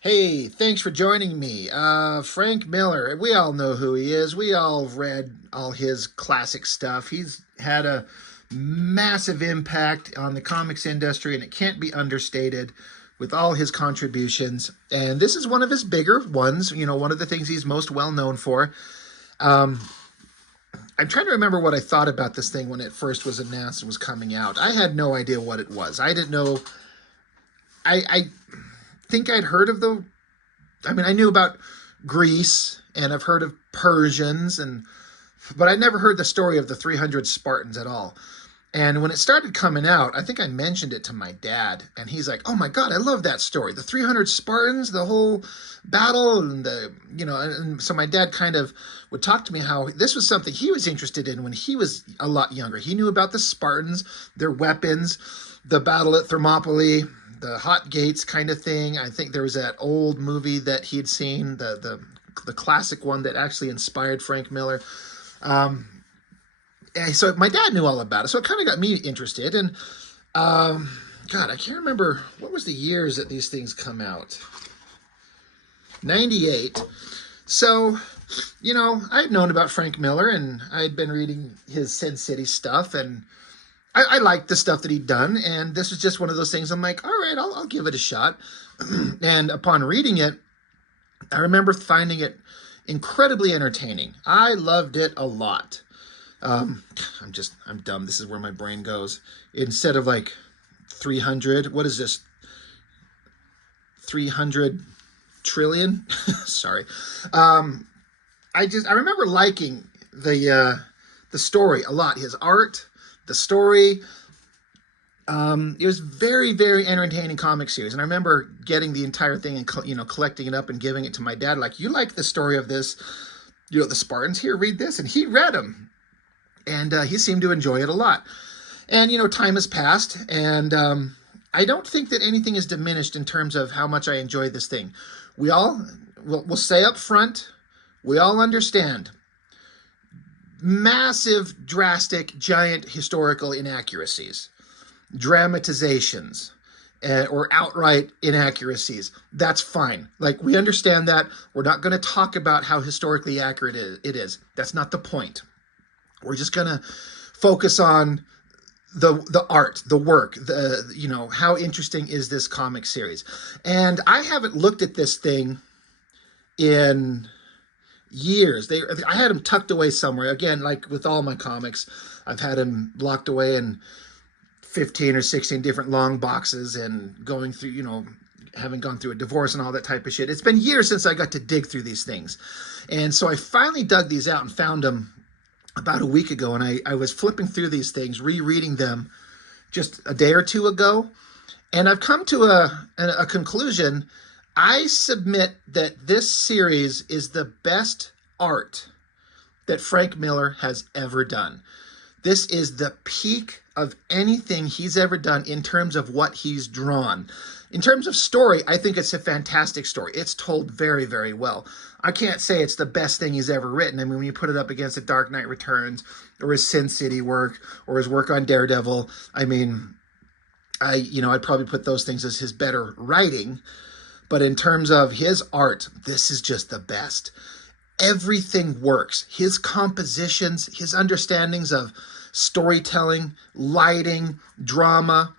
Hey, thanks for joining me. Frank Miller, we all know who he is. We all have read all his classic stuff. He's had a massive impact on the comics industry, and it can't be understated with all his contributions. And this is one of his bigger ones, one of the things he's most well known for. Um, I'm trying to remember what I thought about this thing when it first was announced and was coming out. I had no idea what it was. I didn't know. I think I'd heard of I knew about Greece and I've heard of Persians but I never heard the story of the 300 Spartans at all. And when it started coming out, I think I mentioned it to my dad, and he's like, "Oh my God, I love that story. The 300 Spartans, the whole battle, and and so my dad kind of would talk to me how this was something he was interested in when he was a lot younger. He knew about the Spartans, their weapons, the battle at Thermopylae, the Hot Gates kind of thing. I think there was that old movie that he'd seen, the classic one that actually inspired Frank Miller. Um, and so my dad knew all about it, so it kind of got me interested. And God, I can't remember what was the years that these things come out. 98. So, I'd known about Frank Miller, and I'd been reading his Sin City stuff, and I liked the stuff that he'd done, and this was just one of those things. I'm like, all right, I'll give it a shot. And upon reading it, I remember finding it incredibly entertaining. I loved it a lot. I'm dumb. This is where my brain goes. Instead of like 300, what is this? 300 trillion? Sorry. I remember liking the story a lot. His art, the story. It was very, very entertaining comic series, and I remember getting the entire thing and collecting it up and giving it to my dad. Like, you like the story of this, the Spartans? Here, read this, and he read them, and he seemed to enjoy it a lot. And time has passed, and I don't think that anything is diminished in terms of how much I enjoyed this thing. We all we'll say up front, we all understand massive, drastic, giant historical inaccuracies, dramatizations, or outright inaccuracies. That's fine. Like, we understand that. We're not going to talk about how historically accurate it is. That's not the point. We're just going to focus on the art, the work, how interesting is this comic series. And I haven't looked at this thing in years. I had them tucked away somewhere. Again, like with all my comics, I've had them locked away in 15 or 16 different long boxes, and going through, having gone through a divorce and all that type of shit. It's been years since I got to dig through these things. And so I finally dug these out and found them about a week ago. And I was flipping through these things, rereading them just a day or two ago. And I've come to a conclusion. I submit that this series is the best art that Frank Miller has ever done. This is the peak of anything he's ever done in terms of what he's drawn. In terms of story, I think it's a fantastic story. It's told very, very well. I can't say it's the best thing he's ever written. I mean, when you put it up against The Dark Knight Returns or his Sin City work or his work on Daredevil, I mean, I'd probably put those things as his better writing. But in terms of his art, this is just the best. Everything works. His compositions, his understandings of storytelling, lighting, drama,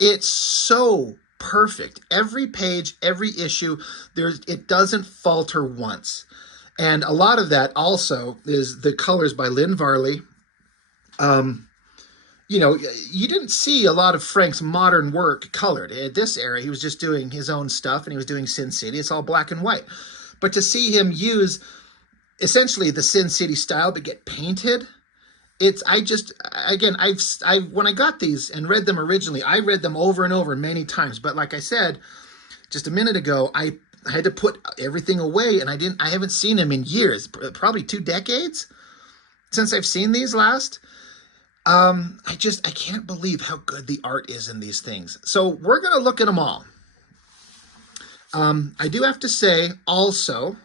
it's so perfect. Every page, every issue, it doesn't falter once. And a lot of that also is the colors by Lynn Varley. You didn't see a lot of Frank's modern work colored. At this era, he was just doing his own stuff, and he was doing Sin City. It's all black and white. But to see him use essentially the Sin City style but get painted, when I got these and read them originally, I read them over and over many times. But like I said just a minute ago, I had to put everything away, and I haven't seen him in years, probably 2 decades since I've seen these last. I can't believe how good the art is in these things. So we're going to look at them all. I do have to say also,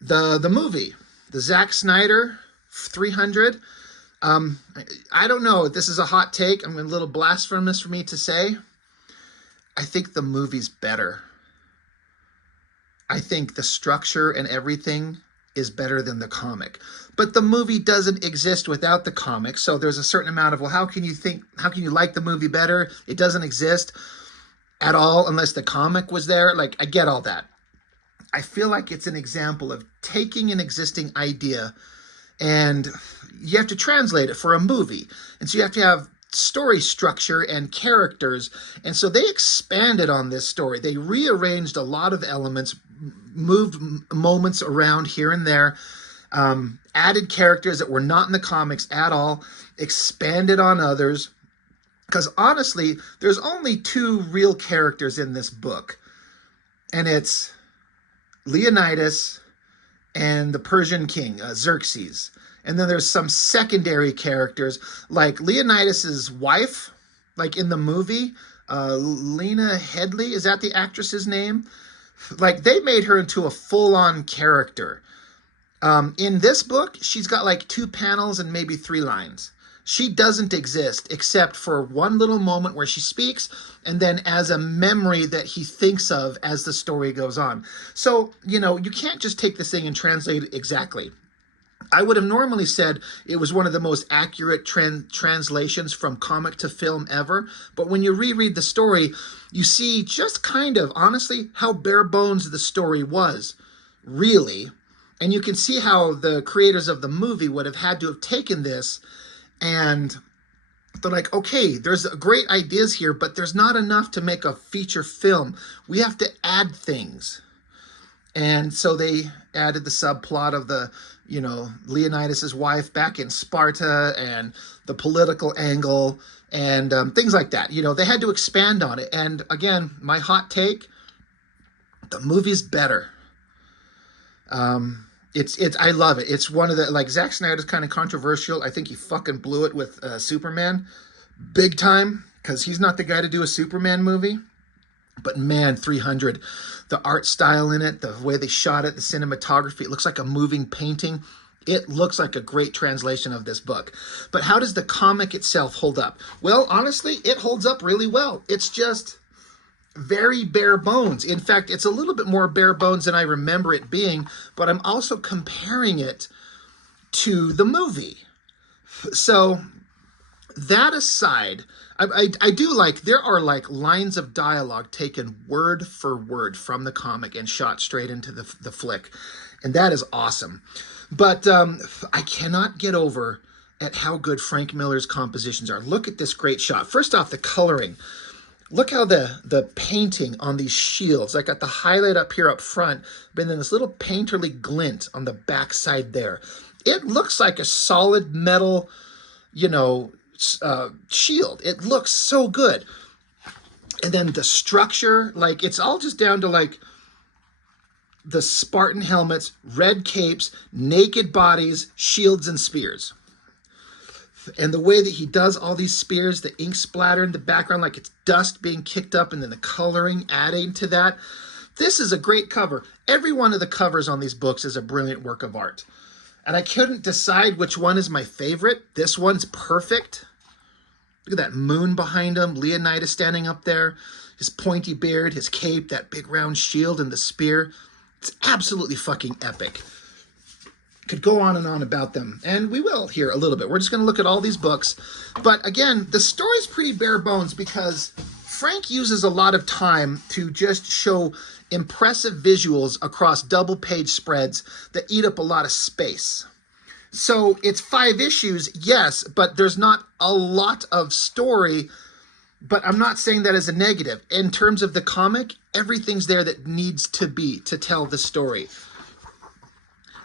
the movie, the Zack Snyder 300. I don't know if this is a hot take. I'm a little blasphemous for me to say. I think the movie's better. I think the structure and everything is better than the comic. But the movie doesn't exist without the comic, so there's a certain amount of, well, how can you like the movie better? It doesn't exist at all unless the comic was there. Like, I get all that. I feel like it's an example of taking an existing idea and you have to translate it for a movie. And so you have to have story structure and characters. And so they expanded on this story. They rearranged a lot of elements, moved moments around here and there, added characters that were not in the comics at all, expanded on others. Because honestly, there's only two real characters in this book. And it's Leonidas and the Persian king, Xerxes. And then there's some secondary characters, like Leonidas's wife, like in the movie, Lena Headey, is that the actress's name? Like, they made her into a full-on character. In this book, she's got like 2 panels and maybe 3 lines. She doesn't exist except for one little moment where she speaks, and then as a memory that he thinks of as the story goes on. So, you can't just take this thing and translate it exactly. I would have normally said it was one of the most accurate translations from comic to film ever. But when you reread the story, you see just kind of, honestly, how bare bones the story was, really. And you can see how the creators of the movie would have had to have taken this and they're like, okay, there's great ideas here, but there's not enough to make a feature film. We have to add things. And so they added the subplot of the, Leonidas's wife back in Sparta and the political angle and things like that. They had to expand on it. And again, my hot take, the movie's better. I love it. It's one of the, like, Zack Snyder's kind of controversial. I think he fucking blew it with Superman big time because he's not the guy to do a Superman movie. But man, 300, the art style in it, the way they shot it, the cinematography, it looks like a moving painting. It looks like a great translation of this book. But how does the comic itself hold up? Well, honestly, it holds up really well. It's just very bare bones. In fact, it's a little bit more bare bones than I remember it being, but I'm also comparing it to the movie. So that aside, I do like, there are like lines of dialogue taken word for word from the comic and shot straight into the flick. And that is awesome. But I cannot get over at how good Frank Miller's compositions are. Look at this great shot. First off, the coloring. Look how the painting on these shields, I got the highlight up here up front, but then this little painterly glint on the back side there. It looks like a solid metal, shield. It looks so good. And then the structure, like, it's all just down to like the Spartan helmets, red capes, naked bodies, shields, and spears. And the way that he does all these spears, the ink splatter in the background, like it's dust being kicked up, and then the coloring adding to that. This is a great cover. Every one of the covers on these books is a brilliant work of art. And I couldn't decide which one is my favorite. This one's perfect. Look at that moon behind him, Leonidas standing up there, his pointy beard, his cape, that big round shield, and the spear. It's absolutely fucking epic. Could go on and on about them, and we will here a little bit. We're just going to look at all these books. But again, the story's pretty bare bones because Frank uses a lot of time to just show impressive visuals across double page spreads that eat up a lot of space. So it's 5 issues, yes, but there's not a lot of story. But I'm not saying that as a negative. In terms of the comic, everything's there that needs to be to tell the story.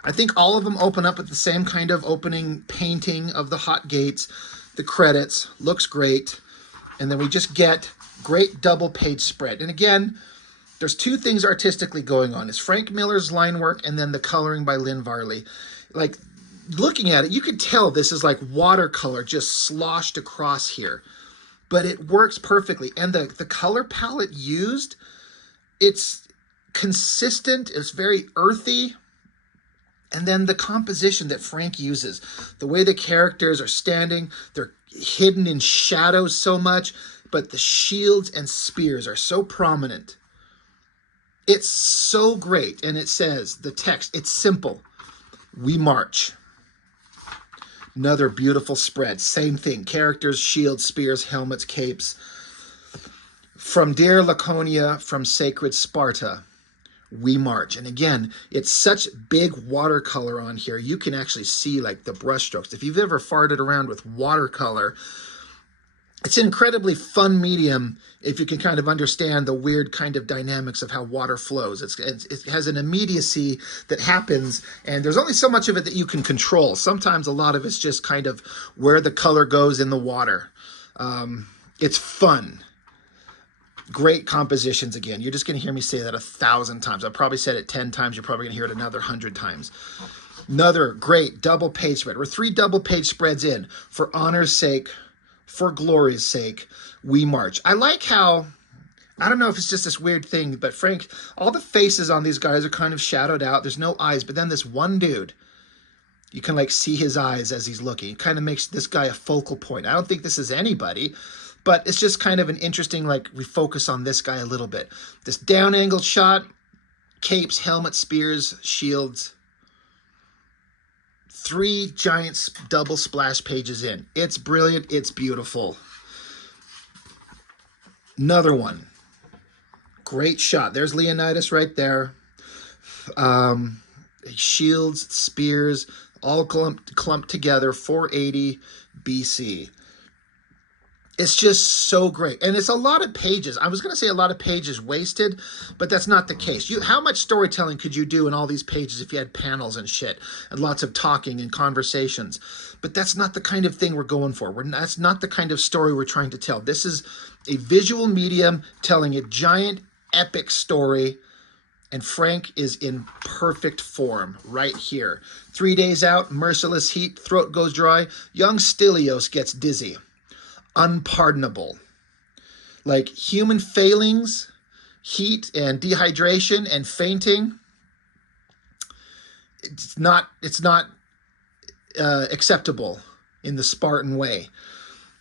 I think all of them open up with the same kind of opening painting of the hot gates. The credits looks great. And then we just get great double page spread. And again, there's 2 things artistically going on. It's Frank Miller's line work and then the coloring by Lynn Varley. Like, looking at it, you could tell this is like watercolor just sloshed across here. But it works perfectly. And the color palette used, it's consistent. It's very earthy. And then the composition that Frank uses, the way the characters are standing, they're hidden in shadows so much, but the shields and spears are so prominent. It's so great. And it says, the text, it's simple. We march. Another beautiful spread. Same thing. Characters, shields, spears, helmets, capes. From dear Laconia, from sacred Sparta, we march. And again, it's such big watercolor on here. You can actually see like the brushstrokes. If you've ever farted around with watercolor, it's an incredibly fun medium if you can kind of understand the weird kind of dynamics of how water flows. It has an immediacy that happens, and there's only so much of it that you can control. Sometimes a lot of it's just kind of where the color goes in the water. It's fun. Great compositions again. You're just going to hear me say that 1,000 times. I've probably said it 10 times. You're probably going to hear it another 100 times. Another great double page spread. We're 3 double page spreads in. For honor's sake, for glory's sake, we march. I like how, I don't know if it's just this weird thing, but Frank, all the faces on these guys are kind of shadowed out. There's no eyes, but then this one dude, you can like see his eyes as he's looking. It kind of makes this guy a focal point. I don't think this is anybody, but it's just kind of an interesting, like, we focus on this guy a little bit. This down-angled shot, capes, helmets, spears, shields. 3 giant double splash pages in. It's brilliant. It's beautiful. Another one. Great shot. There's Leonidas right there. Shields, spears, all clumped together, 480 BC. It's just so great. And it's a lot of pages. I was going to say a lot of pages wasted, but that's not the case. How much storytelling could you do in all these pages if you had panels and shit and lots of talking and conversations? But that's not the kind of thing we're going for. That's not the kind of story we're trying to tell. This is a visual medium telling a giant epic story, and Frank is in perfect form right here. 3 days out, merciless heat, throat goes dry, young Stilios gets dizzy. Unpardonable. Like human failings, heat and dehydration and fainting, it's not acceptable in the Spartan way.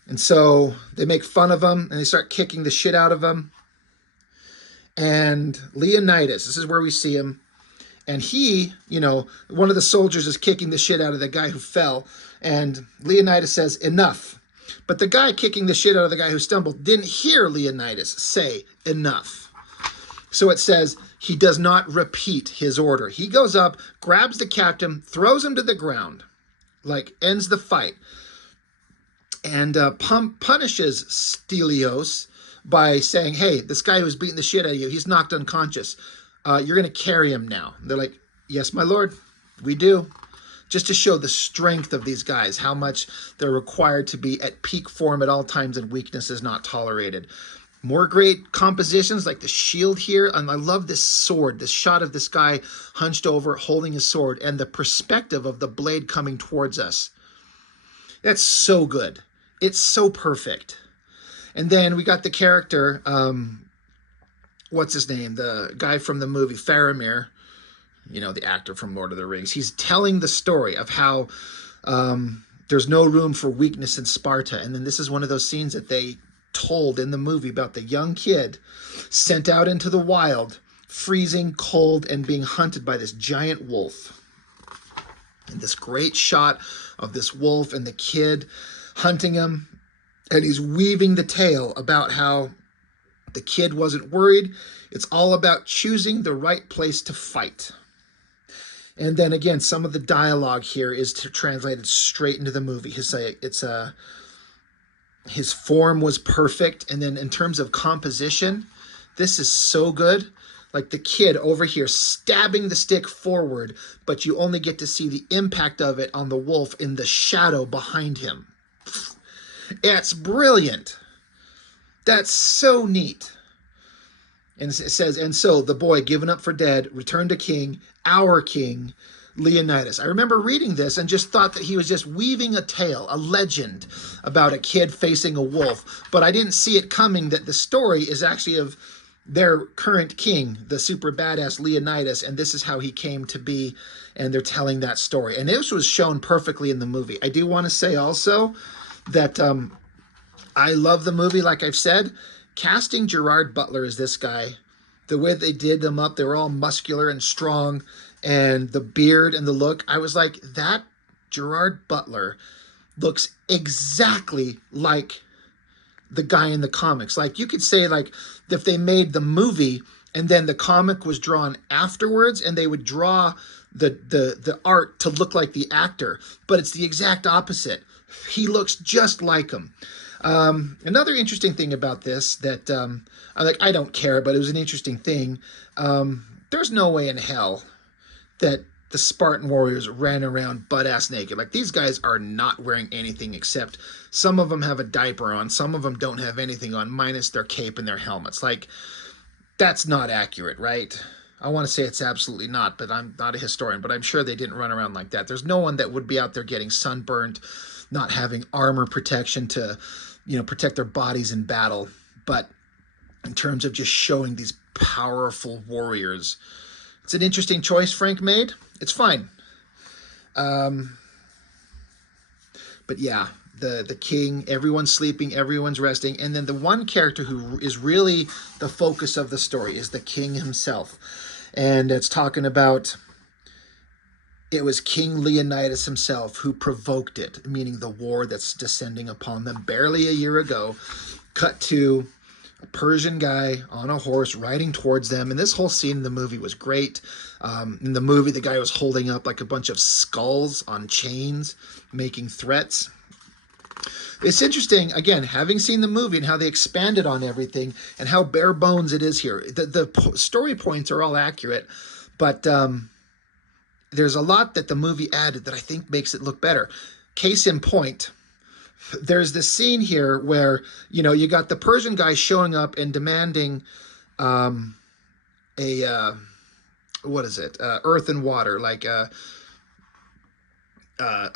And so they make fun of him and they start kicking the shit out of him. And Leonidas, this is where we see him, and he, one of the soldiers is kicking the shit out of the guy who fell, and Leonidas says, enough. But the guy kicking the shit out of the guy who stumbled didn't hear Leonidas say enough. So it says he does not repeat his order. He goes up, grabs the captain, throws him to the ground, like ends the fight, and punishes Stilios by saying, hey, this guy who's beating the shit out of you, he's knocked unconscious. You're going to carry him now. And they're like, yes, my lord, we do. Just to show the strength of these guys, how much they're required to be at peak form at all times and weakness is not tolerated. More great compositions like the shield here. And I love this sword, this shot of this guy hunched over holding his sword and the perspective of the blade coming towards us. That's so good. It's so perfect. And then we got the character, what's his name? The guy from the movie, Faramir. The actor from Lord of the Rings. He's telling the story of how there's no room for weakness in Sparta. And then this is one of those scenes that they told in the movie about the young kid sent out into the wild, freezing cold and being hunted by this giant wolf. And this great shot of this wolf and the kid hunting him. And he's weaving the tale about how the kid wasn't worried. It's all about choosing the right place to fight. And then again, some of the dialogue here is translated straight into the movie. His form was perfect. And then in terms of composition, this is so good. Like the kid over here stabbing the stick forward, but you only get to see the impact of it on the wolf in the shadow behind him. It's brilliant. That's so neat. And it says, and so the boy given up for dead returned to king, our king, Leonidas. I remember reading this and just thought that he was just weaving a tale, a legend about a kid facing a wolf. But I didn't see it coming that the story is actually of their current king, the super badass Leonidas, and this is how he came to be, and they're telling that story. And this was shown perfectly in the movie. I do want to say also that I love the movie, like I've said. Casting Gerard Butler as this guy the way they did them up, they were all muscular and strong, and the beard and the look, I was like, that Gerard Butler looks exactly like the guy in the comics. Like, you could say, like, if they made the movie and then the comic was drawn afterwards, and they would draw the art to look like the actor, but it's the exact opposite. He looks just like him. Another interesting thing about this that I don't care, but it was an interesting thing. There's no way in hell that the Spartan warriors ran around butt-ass naked. Like, these guys are not wearing anything, except some of them have a diaper on, some of them don't have anything on, minus their cape and their helmets. Like, that's not accurate, right? I want to say it's absolutely not, but I'm not a historian, but I'm sure they didn't run around like that. There's no one that would be out there getting sunburned, not having armor protection to, protect their bodies in battle. But in terms of just showing these powerful warriors, it's an interesting choice Frank made. It's fine. But yeah, the king, everyone's sleeping, everyone's resting. And then the one character who is really the focus of the story is the king himself. And it's talking about, it was King Leonidas himself who provoked it, meaning the war that's descending upon them barely a year ago. Cut to a Persian guy on a horse riding towards them. And this whole scene in the movie was great. In the movie, the guy was holding up like a bunch of skulls on chains, making threats. It's interesting, again, having seen the movie and how they expanded on everything and how bare bones it is here. The story points are all accurate, but there's a lot that the movie added that I think makes it look better. Case in point, there's this scene here where, you got the Persian guy showing up and demanding earth and water, like a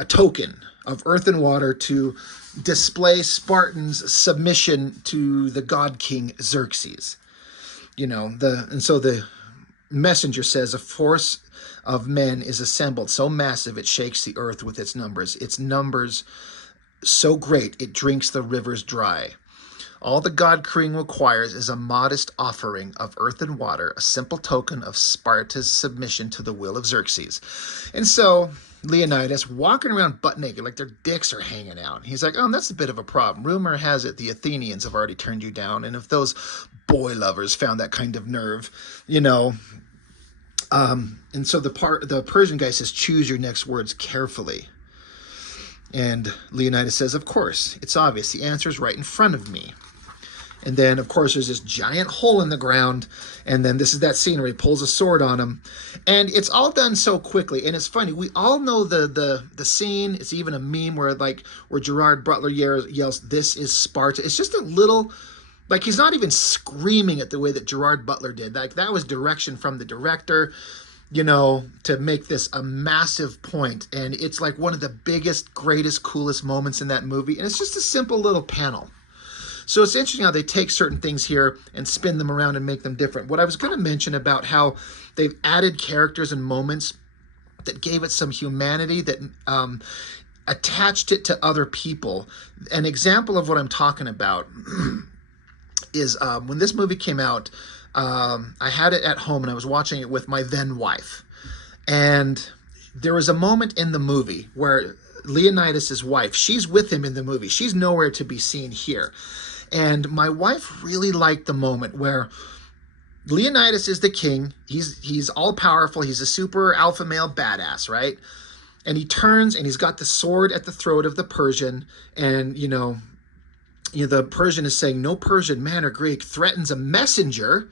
token of earth and water to display Spartans' submission to the god king Xerxes. And so the messenger says, a force of men is assembled, so massive it shakes the earth with its numbers so great it drinks the rivers dry. All the god king requires is a modest offering of earth and water, a simple token of Sparta's submission to the will of Xerxes. And so Leonidas walking around butt naked, like their dicks are hanging out. He's like, that's a bit of a problem. Rumor has it the Athenians have already turned you down, and if those boy lovers found that kind of nerve, and so the Persian guy says, choose your next words carefully. And Leonidas says, of course, it's obvious. The answer is right in front of me. And then, of course, there's this giant hole in the ground. And then this is that scene where he pulls a sword on him. And it's all done so quickly. And it's funny. We all know the scene. It's even a meme where Gerard Butler yells, this is Sparta. It's just a little, like, he's not even screaming it the way that Gerard Butler did. Like, that was direction from the director, to make this a massive point. And it's like one of the biggest, greatest, coolest moments in that movie. And it's just a simple little panel. So it's interesting how they take certain things here and spin them around and make them different. What I was going to mention about how they've added characters and moments that gave it some humanity, that attached it to other people. An example of what I'm talking about is when this movie came out, I had it at home and I was watching it with my then wife. And there was a moment in the movie where Leonidas' wife, she's with him in the movie. She's nowhere to be seen here. And my wife really liked the moment where Leonidas is the king. He's all powerful. He's a super alpha male badass, right? And he turns and he's got the sword at the throat of the Persian. And, the Persian is saying, no Persian man or Greek threatens a messenger.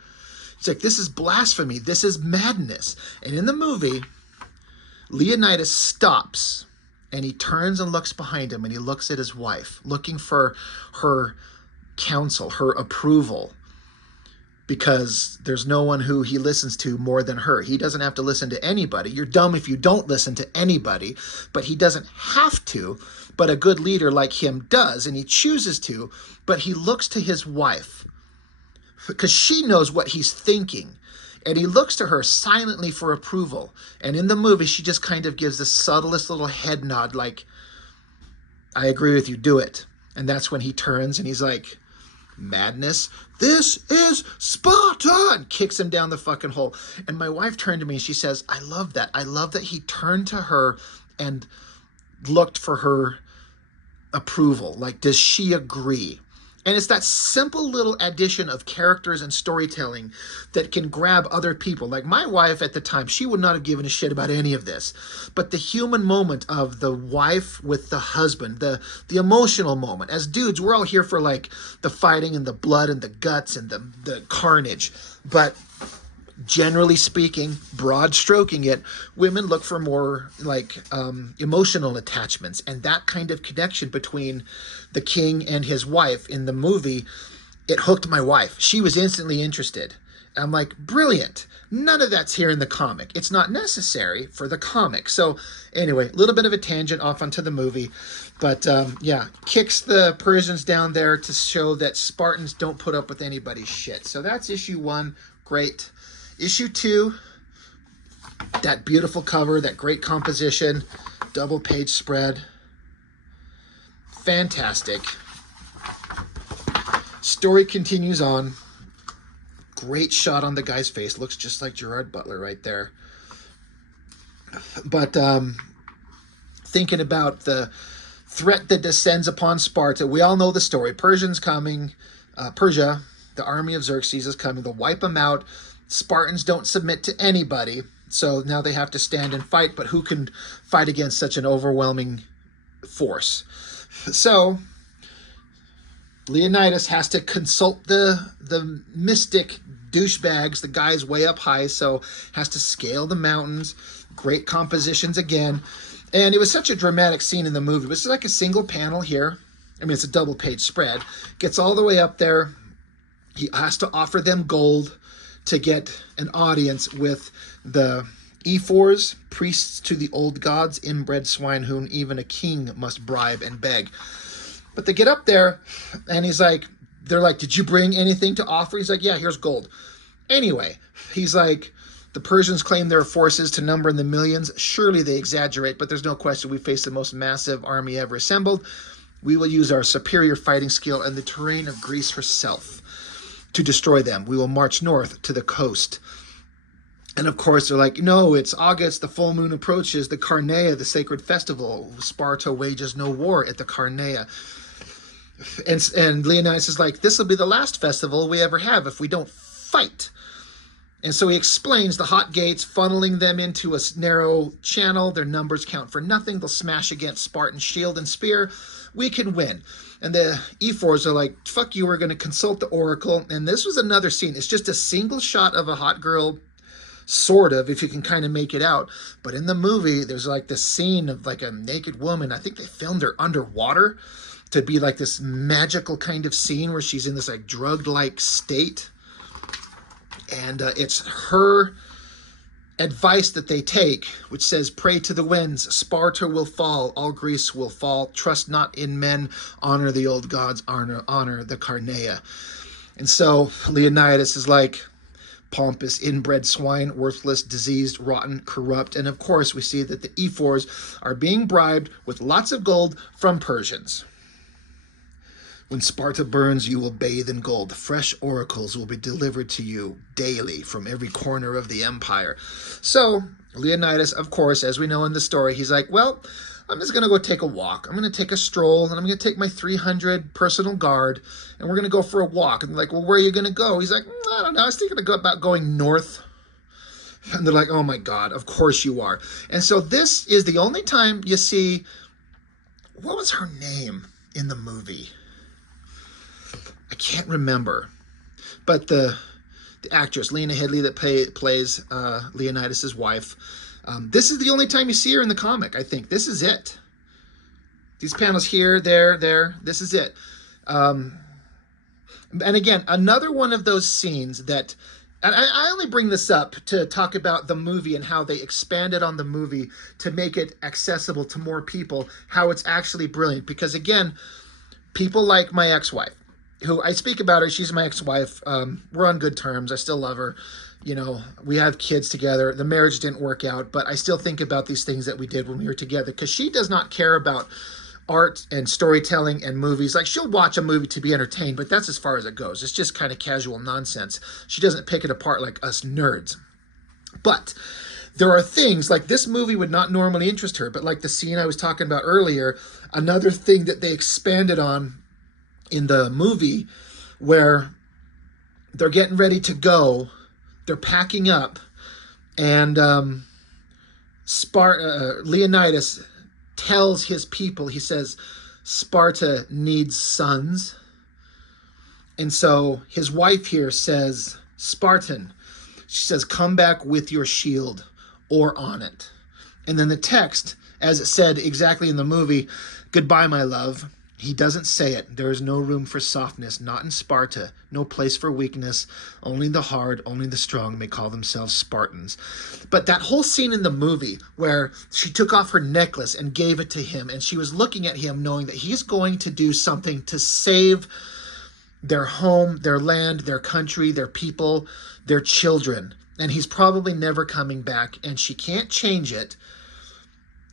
It's like, this is blasphemy. This is madness. And in the movie, Leonidas stops and he turns and looks behind him and he looks at his wife, looking for her counsel, her approval, because there's no one who he listens to more than her. He doesn't have to listen to anybody. You're dumb if you don't listen to anybody, but he doesn't have to. But a good leader like him does, and he chooses to, but he looks to his wife because she knows what he's thinking. And he looks to her silently for approval. And in the movie, she just kind of gives the subtlest little head nod like, I agree with you, do it. And that's when he turns and he's like, madness. This is Sparta! And kicks him down the fucking hole. And my wife turned to me and she says, I love that. I love that he turned to her and looked for her approval. Like, does she agree? And it's that simple little addition of characters and storytelling that can grab other people. Like my wife at the time, she would not have given a shit about any of this. But the human moment of the wife with the husband, the emotional moment. As dudes, we're all here for like the fighting and the blood and the guts and the carnage. But generally speaking, broad stroking it, women look for more like emotional attachments, and that kind of connection between the king and his wife in the movie, it hooked my wife. She was instantly interested. I'm like, brilliant. None of that's here in the comic. It's not necessary for the comic. So anyway, a little bit of a tangent off onto the movie. But yeah, kicks the Persians down there to show that Spartans don't put up with anybody's shit. So that's issue 1. Great. Issue 2, that beautiful cover, that great composition, double page spread. Fantastic. Story continues on. Great shot on the guy's face. Looks just like Gerard Butler right there. But thinking about the threat that descends upon Sparta, we all know the story. Persians coming, Persia, the army of Xerxes is coming. They'll wipe them out. Spartans don't submit to anybody, so now they have to stand and fight, but who can fight against such an overwhelming force? So Leonidas has to consult the mystic douchebags, the guys way up high, so has to scale the mountains. Great compositions again. And it was such a dramatic scene in the movie. It was like a single panel here. I mean, it's a double page spread. Gets all the way up there. He has to offer them gold to get an audience with the ephors, priests to the old gods, inbred swine whom even a king must bribe and beg. But they get up there, and they're like, did you bring anything to offer? He's like, yeah, here's gold. Anyway, he's like, the Persians claim their forces to number in the millions. Surely they exaggerate, but there's no question we face the most massive army ever assembled. We will use our superior fighting skill and the terrain of Greece herself to destroy them. We will march north to the coast. And of course, they're like, no, it's August, the full moon approaches, the Carnea, the sacred festival. Sparta wages no war at the Carnea. And Leonidas is like, this will be the last festival we ever have if we don't fight. And so he explains the hot gates, funneling them into a narrow channel. Their numbers count for nothing. They'll smash against Spartan shield and spear. We can win. And the ephors are like, fuck you, we're going to consult the oracle. And this was another scene. It's just a single shot of a hot girl, sort of, if you can kind of make it out. But in the movie, there's like this scene of like a naked woman. I think they filmed her underwater to be like this magical kind of scene where she's in this like drugged-like state. And it's her advice that they take, which says, pray to the winds, Sparta will fall, all Greece will fall, trust not in men, honor the old gods, honor the Carnea. And so Leonidas is like, pompous, inbred swine, worthless, diseased, rotten, corrupt. And of course, we see that the ephors are being bribed with lots of gold from Persians. When Sparta burns, you will bathe in gold. Fresh oracles will be delivered to you daily from every corner of the empire. So Leonidas, of course, as we know in the story, he's like, well, I'm just going to go take a walk. I'm going to take a stroll, and I'm going to take my 300 personal guard, and we're going to go for a walk. And they're like, well, where are you going to go? He's like, I don't know. I was thinking about going north. And they're like, oh my God, of course you are. And so this is the only time you see, what was her name in the movie? I can't remember, but the actress, Lena Headey, that plays Leonidas' wife, this is the only time you see her in the comic, I think. This is it. These panels here, there, this is it. And again, another one of those scenes that, and I only bring this up to talk about the movie and how they expanded on the movie to make it accessible to more people, how it's actually brilliant. Because again, people like my ex-wife, who I speak about her, she's my ex-wife. We're on good terms. I still love her. You know, we have kids together. The marriage didn't work out, but I still think about these things that we did when we were together, because she does not care about art and storytelling and movies. Like, she'll watch a movie to be entertained, but that's as far as it goes. It's just kind of casual nonsense. She doesn't pick it apart like us nerds. But there are things like this movie would not normally interest her, but like the scene I was talking about earlier, another thing that they expanded on in the movie where they're getting ready to go, they're packing up, and Leonidas tells his people, he says, Sparta needs sons. And so his wife here says, Spartan, she says, come back with your shield or on it. And then the text, as it said exactly in the movie, goodbye, my love. He doesn't say it. There is no room for softness, not in Sparta. No place for weakness. Only the hard, only the strong may call themselves Spartans. But that whole scene in the movie where she took off her necklace and gave it to him, and she was looking at him knowing that he's going to do something to save their home, their land, their country, their people, their children. And he's probably never coming back, and she can't change it.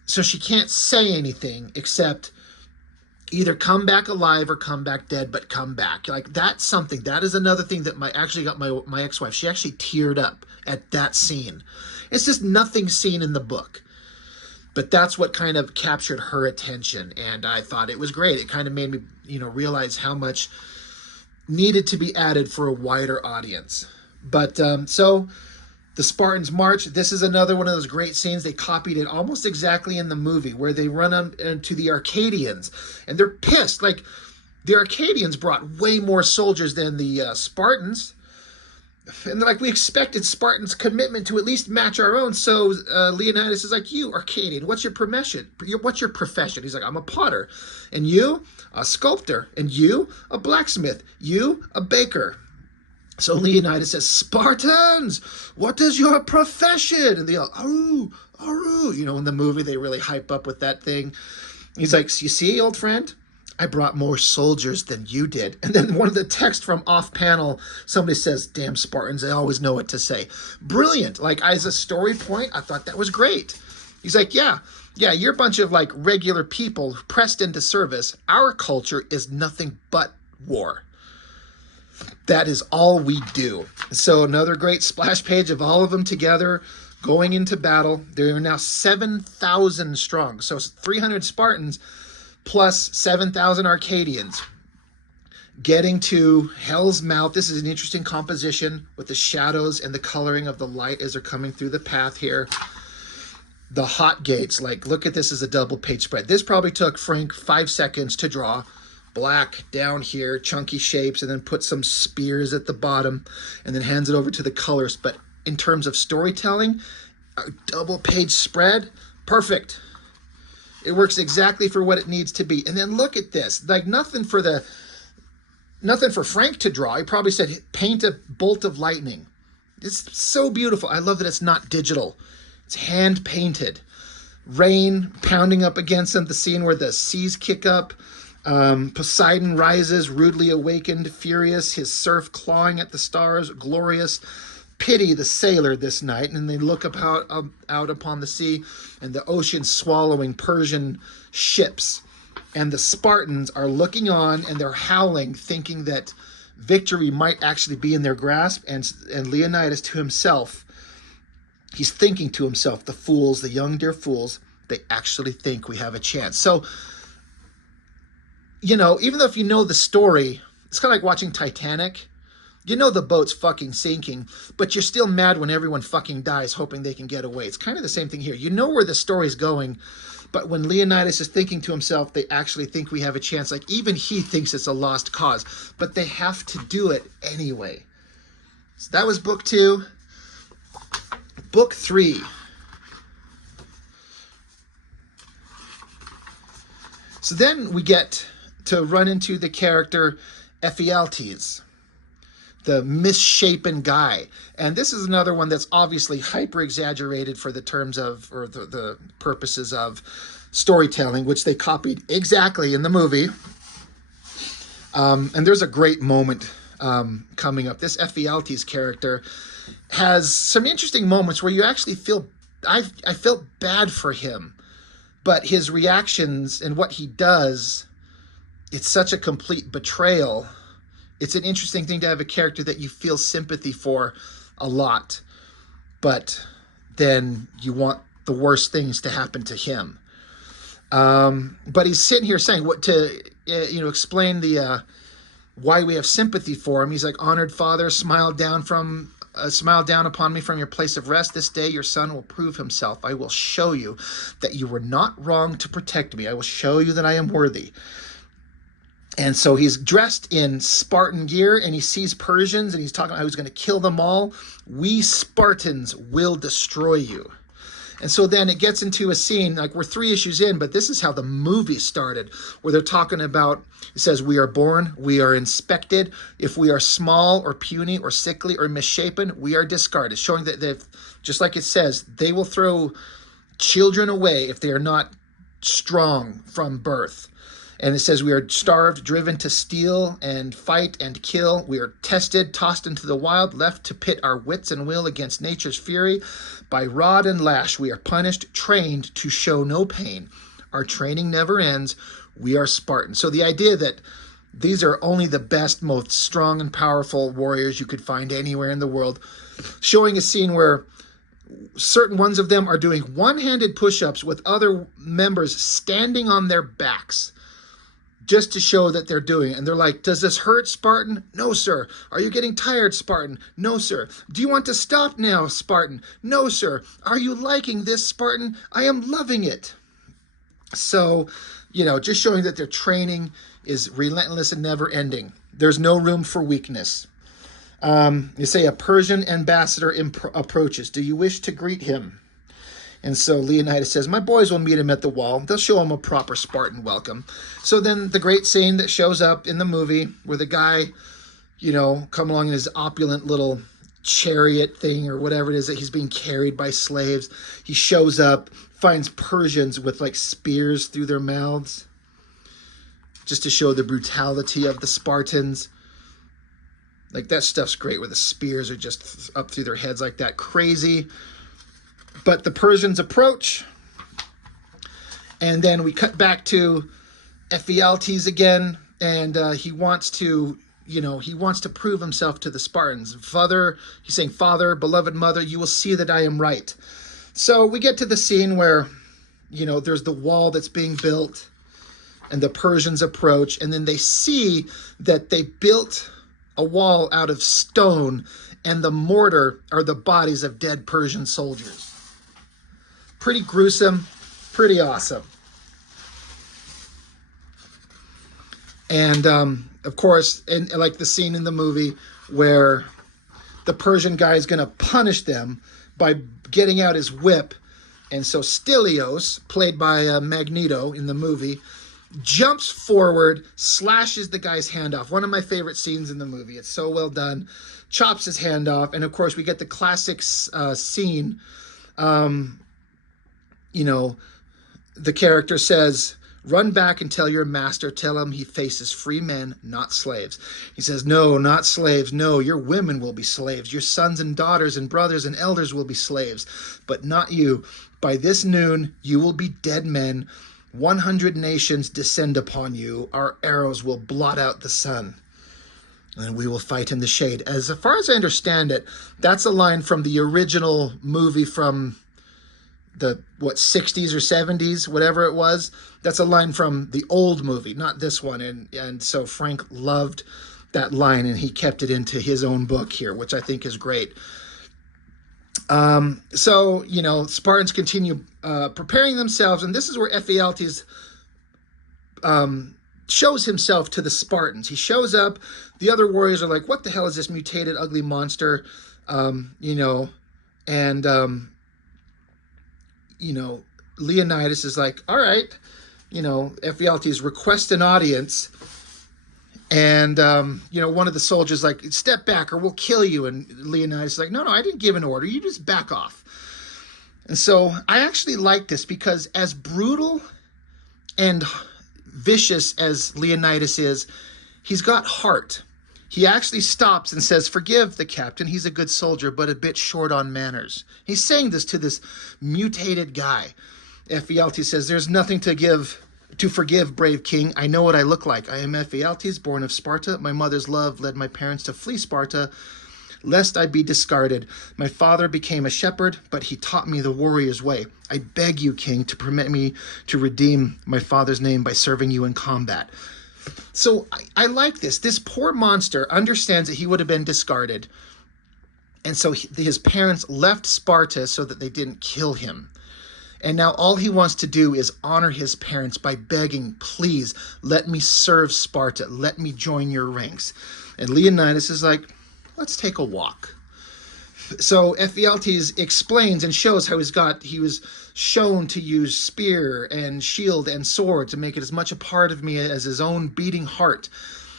So she can't say anything except either come back alive or come back dead, but come back. Like, that's something. That is another thing that actually got my ex-wife. She actually teared up at that scene. It's just nothing seen in the book. But that's what kind of captured her attention, and I thought it was great. It kind of made me, realize how much needed to be added for a wider audience. But so the Spartans march. This is another one of those great scenes. They copied it almost exactly in the movie where they run into the Arcadians, and they're pissed. Like, the Arcadians brought way more soldiers than the Spartans. And they're like, we expected Spartans' commitment to at least match our own. So Leonidas is like, you, Arcadian, what's your profession? What's your profession? He's like, I'm a potter. And you, a sculptor. And you, a blacksmith. You, a baker. So Leonidas says, Spartans, what is your profession? And they all, aru, aru. In the movie, they really hype up with that thing. He's like, you see, old friend? I brought more soldiers than you did. And then one of the text from off panel, somebody says, damn Spartans, they always know what to say. Brilliant. Like, as a story point, I thought that was great. He's like, yeah, you're a bunch of like regular people pressed into service. Our culture is nothing but war. That is all we do. So another great splash page of all of them together going into battle. There are now 7,000 strong. So 300 Spartans plus 7,000 Arcadians getting to Hell's Mouth. This is an interesting composition with the shadows and the coloring of the light as they're coming through the path here. The hot gates, like, look at this as a double page spread. This probably took Frank 5 seconds to draw. Black down here, chunky shapes, and then put some spears at the bottom, and then hands it over to the colors. But in terms of storytelling, a double page spread, perfect. It works exactly for what it needs to be. And then look at this, like nothing for Frank to draw. He probably said, paint a bolt of lightning. It's so beautiful. I love that it's not digital. It's hand painted. Rain pounding up against them, the scene where the seas kick up. Poseidon rises, rudely awakened, furious, his surf clawing at the stars, glorious. Pity the sailor this night. And they look out upon the sea, and the ocean swallowing Persian ships. And the Spartans are looking on, and they're howling, thinking that victory might actually be in their grasp. And Leonidas to himself, he's thinking to himself, the fools, the young dear fools, they actually think we have a chance. So, even though if you know the story, it's kind of like watching Titanic. The boat's fucking sinking, but you're still mad when everyone fucking dies, hoping they can get away. It's kind of the same thing here. You know where the story's going, but when Leonidas is thinking to himself, they actually think we have a chance. Like, even he thinks it's a lost cause, but they have to do it anyway. So that was book 2. Book 3. So then we get to run into the character Ephialtes, the misshapen guy. And this is another one that's obviously hyper exaggerated for the terms of, or the purposes of storytelling, which they copied exactly in the movie. And there's a great moment coming up. This Ephialtes character has some interesting moments where you actually feel, I felt bad for him, But his reactions and what he does, it's such a complete betrayal. It's an interesting thing to have a character that you feel sympathy for a lot, but then you want the worst things to happen to him. But he's sitting here saying what to, explain the why we have sympathy for him. He's like, honored father, smile down upon me from your place of rest. This day your son will prove himself. I will show you that you were not wrong to protect me. I will show you that I am worthy. And so he's dressed in Spartan gear, and he sees Persians, and he's talking about how he's going to kill them all. We Spartans will destroy you. And so then it gets into a scene, like we're 3 issues in, but this is how the movie started, where they're talking about, it says, we are born, we are inspected. If we are small or puny or sickly or misshapen, we are discarded, showing that just like it says, they will throw children away if they are not strong from birth. And it says we are starved, driven to steal and fight and kill. We are tested, tossed into the wild, left to pit our wits and will against nature's fury. By rod and lash we are punished, trained to show no pain. Our training never ends. We are Spartans. So the idea that these are only the best, most strong and powerful warriors you could find anywhere in the world, showing a scene where certain ones of them are doing one-handed push-ups with other members standing on their backs, just to show that they're doing it. And they're like, does this hurt, Spartan? No, sir. Are you getting tired, Spartan? No, sir. Do you want to stop now, Spartan? No, sir. Are you liking this, Spartan? I am loving it. So, just showing that their training is relentless and never ending. There's no room for weakness. You say a Persian ambassador approaches. Do you wish to greet him? And so Leonidas says, my boys will meet him at the wall. They'll show him a proper Spartan welcome. So then the great scene that shows up in the movie where the guy, come along in his opulent little chariot thing or whatever it is that he's being carried by slaves. He shows up, finds Persians with like spears through their mouths, just to show the brutality of the Spartans. Like that stuff's great where the spears are just up through their heads like that. Crazy. But the Persians approach, and then we cut back to Ephialtes again, and he wants to prove himself to the Spartans. Father, he's saying, Father, beloved mother, you will see that I am right. So we get to the scene where, there's the wall that's being built, and the Persians approach, and then they see that they built a wall out of stone, and the mortar are the bodies of dead Persian soldiers. Pretty gruesome, pretty awesome. And of course, and like the scene in the movie where the Persian guy is going to punish them by getting out his whip. And so Stilios, played by Magneto in the movie, jumps forward, slashes the guy's hand off. One of my favorite scenes in the movie. It's so well done. Chops his hand off. And of course, we get the classic scene. The character says, run back and tell your master, tell him he faces free men, not slaves. He says, no, not slaves. No, your women will be slaves. Your sons and daughters and brothers and elders will be slaves, but not you. By this noon, you will be dead men. 100 nations descend upon you. Our arrows will blot out the sun, and we will fight in the shade. As far as I understand it, that's a line from the original movie from the 60s or 70s, whatever it was. That's a line from the old movie, not this one. And so Frank loved that line, and he kept it into his own book here, which I think is great. Spartans continue preparing themselves, and this is where Ephialtes shows himself to the Spartans. He shows up. The other warriors are like, what the hell is this mutated, ugly monster? Leonidas is like, all right, Ephialtes, request an audience. And, one of the soldiers like, step back or we'll kill you. And Leonidas is like, no, I didn't give an order. You just back off. And so I actually like this because as brutal and vicious as Leonidas is, he's got heart. He actually stops and says, forgive the captain. He's a good soldier, but a bit short on manners. He's saying this to this mutated guy. Ephialtes says, "There's nothing to forgive, brave king. I know what I look like. I am Ephialtes, born of Sparta. My mother's love led my parents to flee Sparta, lest I be discarded. My father became a shepherd, but he taught me the warrior's way. I beg you, king, to permit me to redeem my father's name by serving you in combat." So I like this. This poor monster understands that he would have been discarded. And so his parents left Sparta so that they didn't kill him. And now all he wants to do is honor his parents by begging, "Please, let me serve Sparta. Let me join your ranks." And Leonidas is like, "Let's take a walk." So Ephialtes explains and shows how he was shown to use spear and shield and sword to make it as much a part of me as his own beating heart.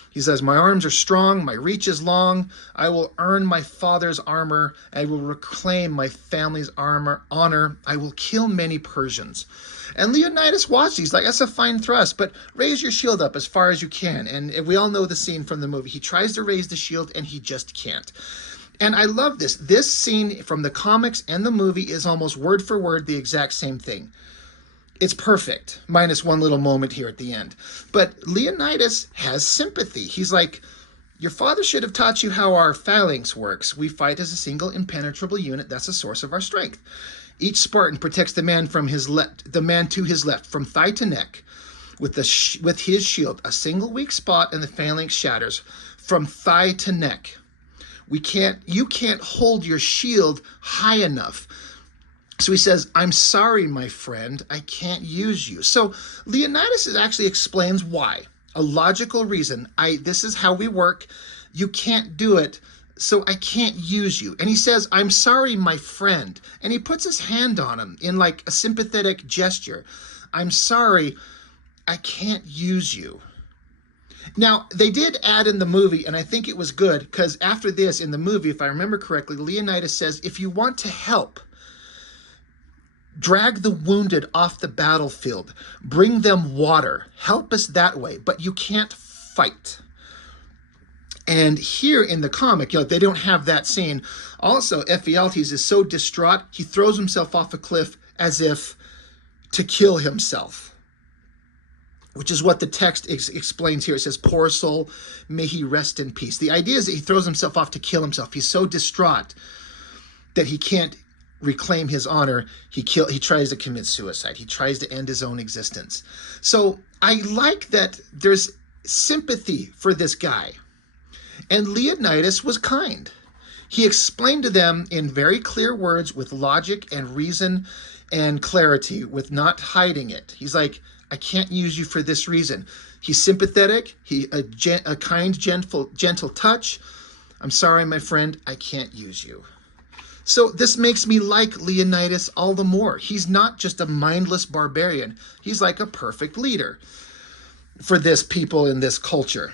He says, "My arms are strong, my reach is long. I will earn my father's armor. I will reclaim my family's honor. I will kill many Persians." And Leonidas watched. He's like, "That's a fine thrust, but raise your shield up as far as you can." And we all know the scene from the movie. He tries to raise the shield and he just can't. And I love this. This scene from the comics and the movie is almost word for word the exact same thing. It's perfect, minus one little moment here at the end. But Leonidas has sympathy. He's like, "Your father should have taught you how our phalanx works. We fight as a single impenetrable unit. That's a source of our strength. Each Spartan protects the man to his left, from thigh to neck, with his shield. A single weak spot and the phalanx shatters from thigh to neck. You can't hold your shield high enough." So he says, "I'm sorry, my friend, I can't use you." So Leonidas actually explains why. A logical reason. This is how we work. You can't do it, so I can't use you. And he says, "I'm sorry, my friend." And he puts his hand on him in like a sympathetic gesture. "I'm sorry, I can't use you." Now, they did add in the movie, and I think it was good, because after this, in the movie, if I remember correctly, Leonidas says, "If you want to help, drag the wounded off the battlefield, bring them water, help us that way, but you can't fight." And here in the comic, they don't have that scene. Also, Ephialtes is so distraught, he throws himself off a cliff as if to kill himself, which is what the text explains here. It says, "Poor soul, may he rest in peace." The idea is that he throws himself off to kill himself. He's so distraught that he can't reclaim his honor. He tries to commit suicide. He tries to end his own existence. So I like that there's sympathy for this guy. And Leonidas was kind. He explained to them in very clear words, with logic and reason and clarity, with not hiding it. He's like, "I can't use you for this reason." He's sympathetic. A kind, gentle touch. "I'm sorry, my friend, I can't use you." So this makes me like Leonidas all the more. He's not just a mindless barbarian. He's like a perfect leader for this people in this culture.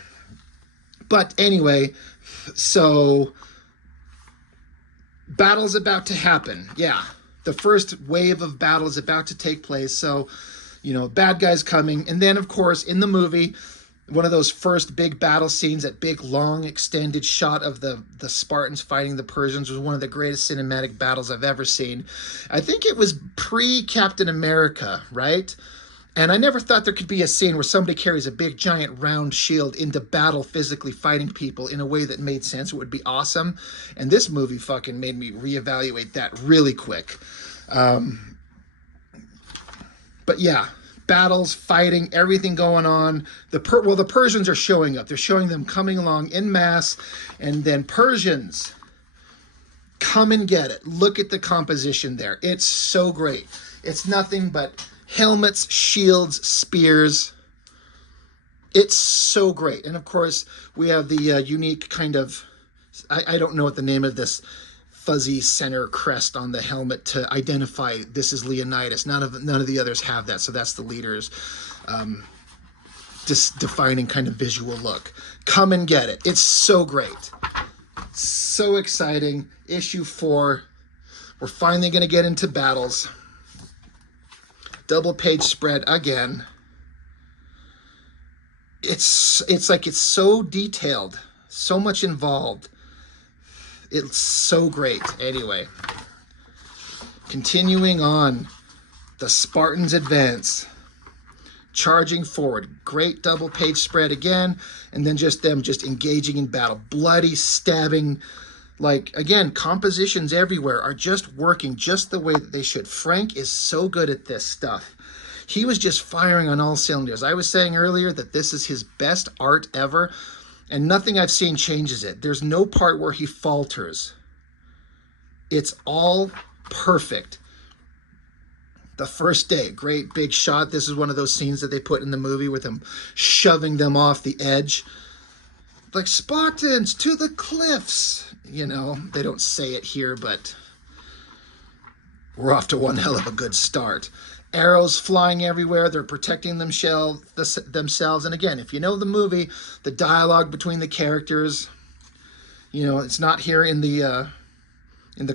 But anyway, so battle's about to happen. Yeah, the first wave of battle is about to take place. So, bad guys coming. And then, of course, in the movie, one of those first big battle scenes, that big, long, extended shot of the Spartans fighting the Persians, was one of the greatest cinematic battles I've ever seen. I think it was pre-Captain America, right? And I never thought there could be a scene where somebody carries a big, giant, round shield into battle, physically fighting people in a way that made sense. It would be awesome. And this movie fucking made me reevaluate that really quick. But yeah, battles, fighting, everything going on. The Persians are showing up. They're showing them coming along in mass. And then Persians, come and get it. Look at the composition there. It's so great. It's nothing but helmets, shields, spears. It's so great. And of course, we have the unique kind of, I don't know what the name of this fuzzy center crest on the helmet to identify this is Leonidas. None of the others have that. So that's the leader's just defining kind of visual look. Come and get it. It's so great. So exciting. Issue 4. We're finally going to get into battles. Double page spread again. It's like it's so detailed, so much involved. It's so great. Anyway, continuing on. The Spartans advance, charging forward. Great double page spread again, and then just them just engaging in battle. Bloody, stabbing, like, again, compositions everywhere are just working just the way that they should. Frank is so good at this stuff. He was just firing on all cylinders. I was saying earlier that this is his best art ever, and nothing I've seen changes it. There's no part where he falters. It's all perfect. The first day, great big shot. This is one of those scenes that they put in the movie with him shoving them off the edge. Like, Spartans, to the cliffs. You know, they don't say it here, but we're off to one hell of a good start. Arrows flying everywhere. They're protecting themselves. And again, if you know the movie, the dialogue between the characters, you know, it's not here in the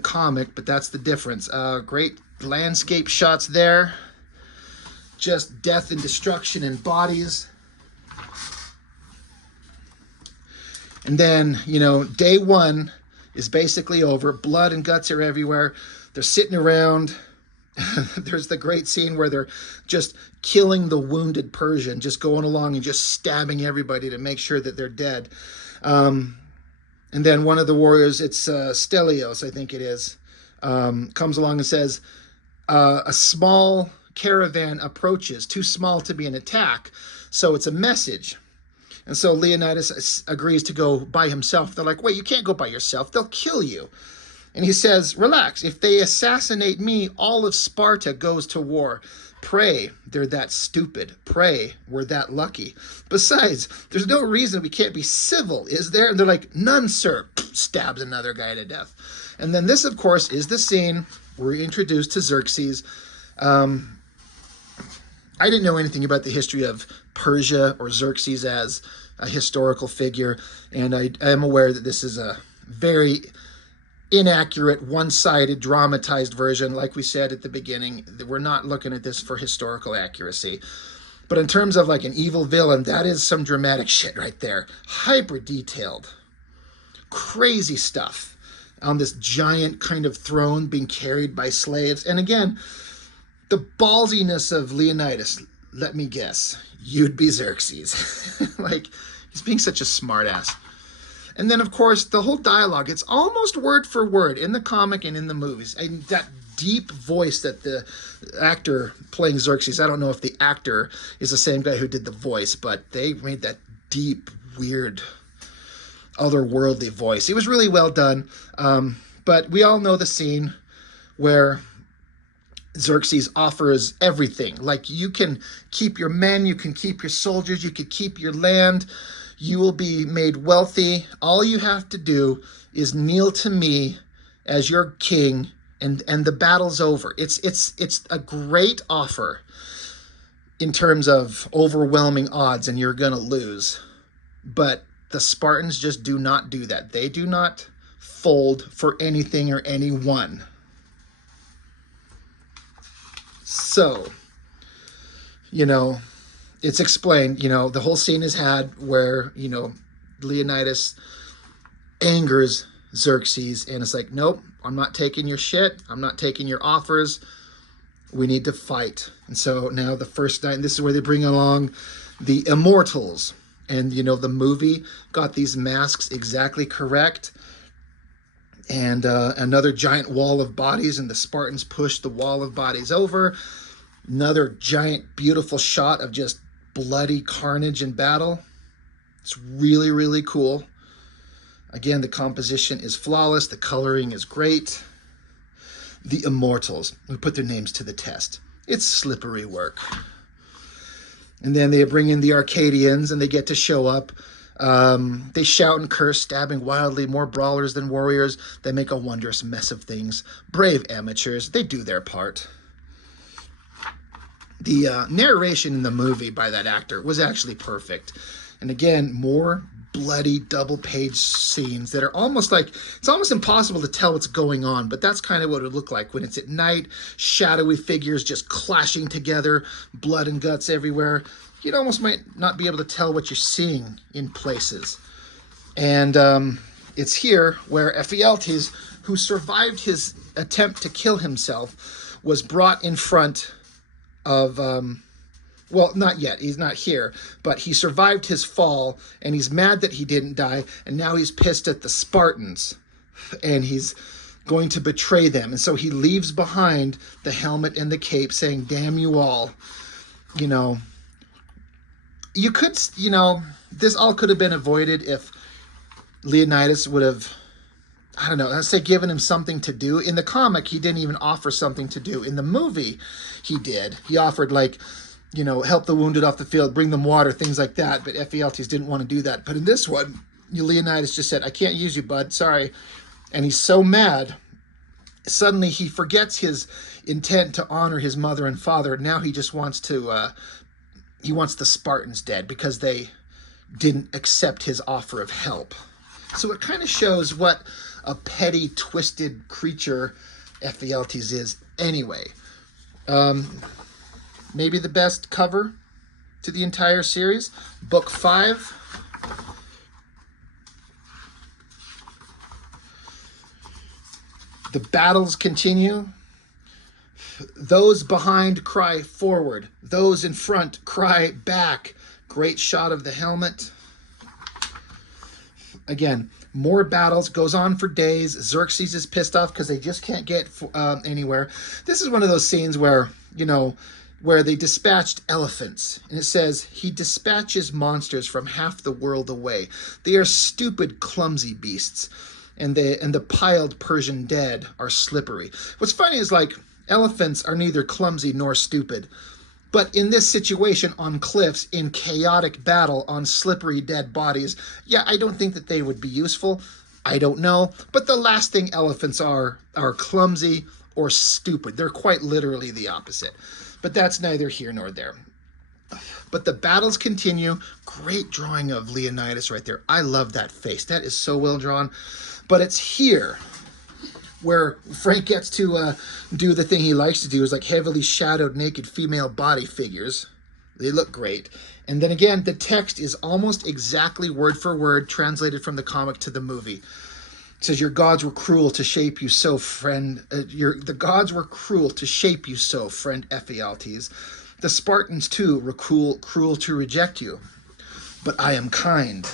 comic, but that's the difference. Great landscape shots there. Just death and destruction and bodies. And then, you know, day one is basically over. Blood and guts are everywhere. They're sitting around. There's the great scene where they're just killing the wounded Persian, just going along and just stabbing everybody to make sure that they're dead. And then one of the warriors, it's Stelios, I think it is, comes along and says, a small caravan approaches, too small to be an attack. So it's a message. And so Leonidas agrees to go by himself. They're like, wait, you can't go by yourself. They'll kill you. And he says, relax. If they assassinate me, all of Sparta goes to war. Pray they're that stupid. Pray we're that lucky. Besides, there's no reason we can't be civil, is there? And they're like, none, sir. Stabs another guy to death. And then this, of course, is the scene where we're introduced to Xerxes. I didn't know anything about the history of Persia or Xerxes as a historical figure, and I am aware that this is a very inaccurate, one-sided, dramatized version. Like we said at the beginning, we're not looking at this for historical accuracy. But in terms of like an evil villain, that is some dramatic shit right there. Hyper-detailed. Crazy stuff on this giant kind of throne being carried by slaves. And again, the ballsiness of Leonidas, let me guess, you'd be Xerxes. Like, he's being such a smartass. And then, of course, the whole dialogue, it's almost word for word in the comic and in the movies. And that deep voice that the actor playing Xerxes, I don't know if the actor is the same guy who did the voice, but they made that deep, weird, otherworldly voice. It was really well done. But we all know the scene where Xerxes offers everything. Like, you can keep your men, you can keep your soldiers, you can keep your land, you will be made wealthy. All you have to do is kneel to me as your king, and the battle's over. It's a great offer in terms of overwhelming odds, and you're gonna lose. But the Spartans just do not do that. They do not fold for anything or anyone. So, you know, it's explained, you know, the whole scene is had where, you know, Leonidas angers Xerxes, and it's like, nope, I'm not taking your shit. I'm not taking your offers. We need to fight. And so now the first night, and this is where they bring along the immortals. And, you know, the movie got these masks exactly correct. And another giant wall of bodies, and the Spartans push the wall of bodies over. Another giant, beautiful shot of just bloody carnage in battle. It's really, really cool. Again, the composition is flawless. The coloring is great. The immortals, we put their names to the test. It's slippery work. And then they bring in the Arcadians, and they get to show up. They shout and curse, stabbing wildly, more brawlers than warriors. They make a wondrous mess of things. Brave amateurs, they do their part. The narration in the movie by that actor was actually perfect. And again, more bloody double-page scenes that are almost like, it's almost impossible to tell what's going on, but that's kind of what it would look like when it's at night, shadowy figures just clashing together, blood and guts everywhere. You'd almost might not be able to tell what you're seeing in places. And it's here where Ephialtes, who survived his attempt to kill himself, was brought in front of, well, not yet, he's not here, but he survived his fall, and he's mad that he didn't die, and now he's pissed at the Spartans, and he's going to betray them. And so he leaves behind the helmet and the cape, saying, damn you all. You know, you could, you know, this all could have been avoided if Leonidas would have, I don't know, let's say given him something to do. In the comic, he didn't even offer something to do. In the movie, he did. He offered, like, you know, help the wounded off the field, bring them water, things like that. But Ephialtes didn't want to do that. But in this one, Leonidas just said, I can't use you, bud. Sorry. And he's so mad. Suddenly he forgets his intent to honor his mother and father. Now he just wants to, he wants the Spartans dead because they didn't accept his offer of help. So it kind of shows what a petty, twisted creature Ephialtes is anyway. Maybe the best cover to the entire series. Book 5. The battles continue. Those behind cry forward. Those in front cry back. Great shot of the helmet. Again, more battles. Goes on for days. Xerxes is pissed off because they just can't get anywhere. This is one of those scenes where, you know, where they dispatched elephants. And it says, he dispatches monsters from half the world away. They are stupid, clumsy beasts. And the piled Persian dead are slippery. What's funny is, like, elephants are neither clumsy nor stupid. But in this situation, on cliffs, in chaotic battle, on slippery dead bodies, yeah, I don't think that they would be useful. I don't know. But the last thing elephants are clumsy or stupid. They're quite literally the opposite. But that's neither here nor there. But the battles continue. Great drawing of Leonidas right there. I love that face. That is so well drawn. But it's here where Frank gets to do the thing he likes to do, is like heavily shadowed naked female body figures. They look great. And then again, the text is almost exactly word for word translated from the comic to the movie. It says, your gods were cruel to shape you so, friend. The gods were cruel to shape you so, friend Ephialtes. The Spartans, too, were cruel to reject you. But I am kind.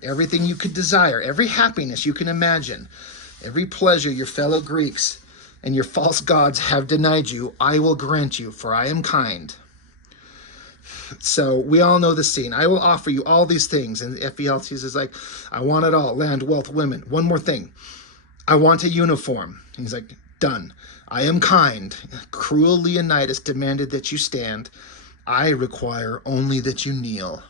Everything you could desire, every happiness you can imagine, every pleasure your fellow Greeks and your false gods have denied you, I will grant you, for I am kind. So we all know the scene. I will offer you all these things. And Ephialtes is like, I want it all, land, wealth, women. One more thing. I want a uniform. He's like, done. I am kind. Cruel Leonidas demanded that you stand. I require only that you kneel.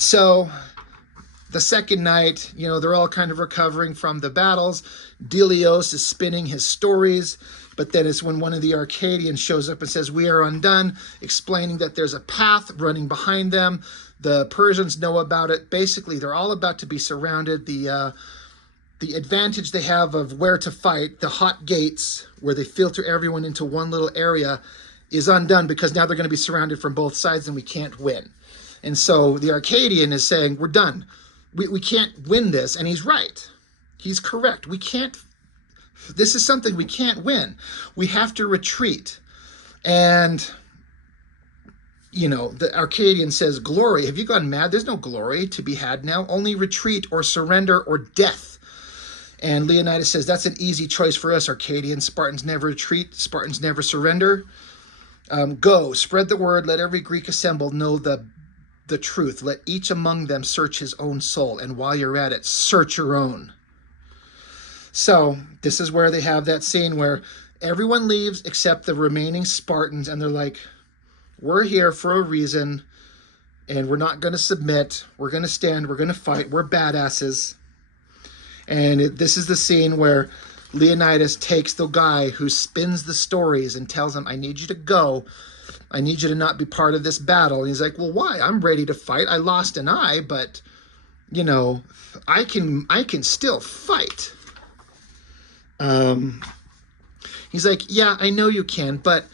So the second night, you know, they're all kind of recovering from the battles. Delios is spinning his stories, but then it's when one of the Arcadians shows up and says, we are undone, explaining that there's a path running behind them. The Persians know about it. Basically, they're all about to be surrounded. The advantage they have of where to fight, the hot gates, where they filter everyone into one little area, is undone because now they're going to be surrounded from both sides and we can't win. And so the Arcadian is saying, we're done. We can't win this. And he's right. He's correct. We can't. This is something we can't win. We have to retreat. And, you know, the Arcadian says, glory. Have you gone mad? There's no glory to be had now. Only retreat or surrender or death. And Leonidas says, that's an easy choice for us, Arcadians. Spartans never retreat. Spartans never surrender. Go, spread the word. Let every Greek assembled know the truth. Let each among them search his own soul. And while you're at it, search your own. So this is where they have that scene where everyone leaves except the remaining Spartans. And they're like, we're here for a reason. And we're not going to submit. We're going to stand. We're going to fight. We're badasses. And this is the scene where Leonidas takes the guy who spins the stories and tells him, I need you to go. I need you to not be part of this battle. And he's like, well, why? I'm ready to fight. I lost an eye, but, you know, I can still fight. He's like, yeah, I know you can, but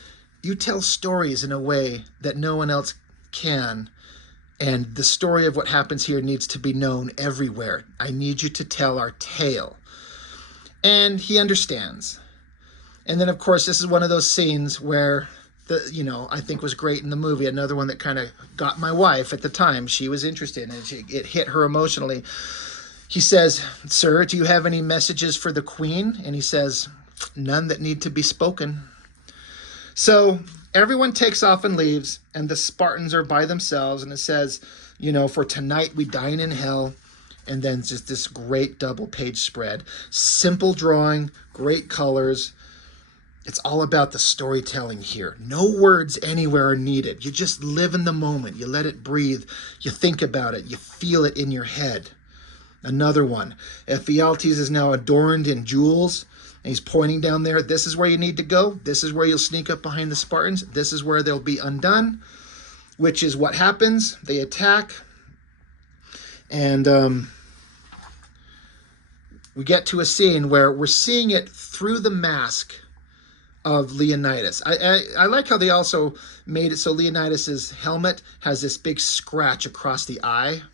you tell stories in a way that no one else can. And the story of what happens here needs to be known everywhere. I need you to tell our tale. And he understands. And then, of course, this is one of those scenes where I think was great in the movie. Another one that kind of got my wife at the time. She was interested, and it hit her emotionally. He says, "Sir, do you have any messages for the queen?" And he says, "None that need to be spoken." So everyone takes off and leaves, and the Spartans are by themselves. And it says, "For tonight we dine in hell." And then just this great double-page spread. Simple drawing, great colors. It's all about the storytelling here. No words anywhere are needed. You just live in the moment. You let it breathe. You think about it. You feel it in your head. Another one. Ephialtes is now adorned in jewels, and he's pointing down there. This is where you need to go. This is where you'll sneak up behind the Spartans. This is where they'll be undone, which is what happens. They attack, and we get to a scene where we're seeing it through the mask of Leonidas. I like how they also made it so Leonidas's helmet has this big scratch across the eye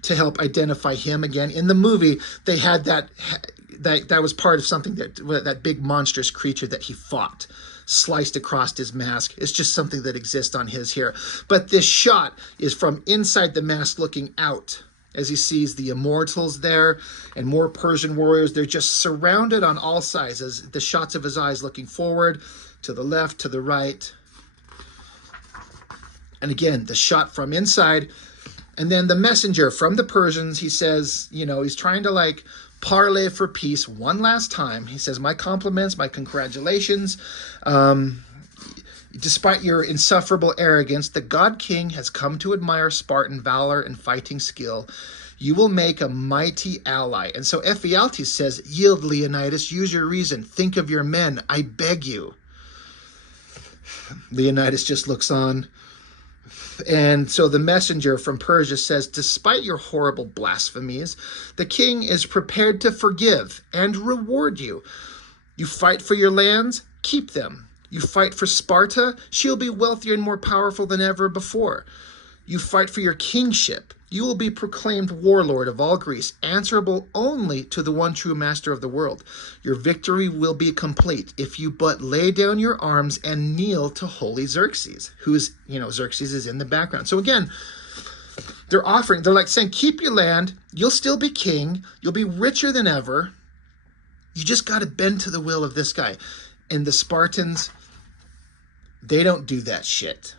to help identify him again. In the movie, they had that was part of something that big monstrous creature that he fought sliced across his mask. It's just something that exists on his here. But this shot is from inside the mask looking out, as he sees the immortals there and more Persian warriors. They're just surrounded on all sides, as the shots of his eyes looking forward, to the left, to the right. And again, the shot from inside. And then the messenger from the Persians, he says, he's trying to parlay for peace one last time. He says, "My compliments, my congratulations. Despite your insufferable arrogance, the god king has come to admire Spartan valor and fighting skill. You will make a mighty ally." And so Ephialtes says, "Yield, Leonidas, use your reason. Think of your men, I beg you." Leonidas just looks on. And so the messenger from Persia says, "Despite your horrible blasphemies, the king is prepared to forgive and reward you. You fight for your lands, keep them. You fight for Sparta, she'll be wealthier and more powerful than ever before. You fight for your kingship, you will be proclaimed warlord of all Greece, answerable only to the one true master of the world. Your victory will be complete if you but lay down your arms and kneel to holy Xerxes," who's, Xerxes is in the background. So again, they're saying, keep your land, you'll still be king, you'll be richer than ever. You just got to bend to the will of this guy. And the Spartans, they don't do that shit.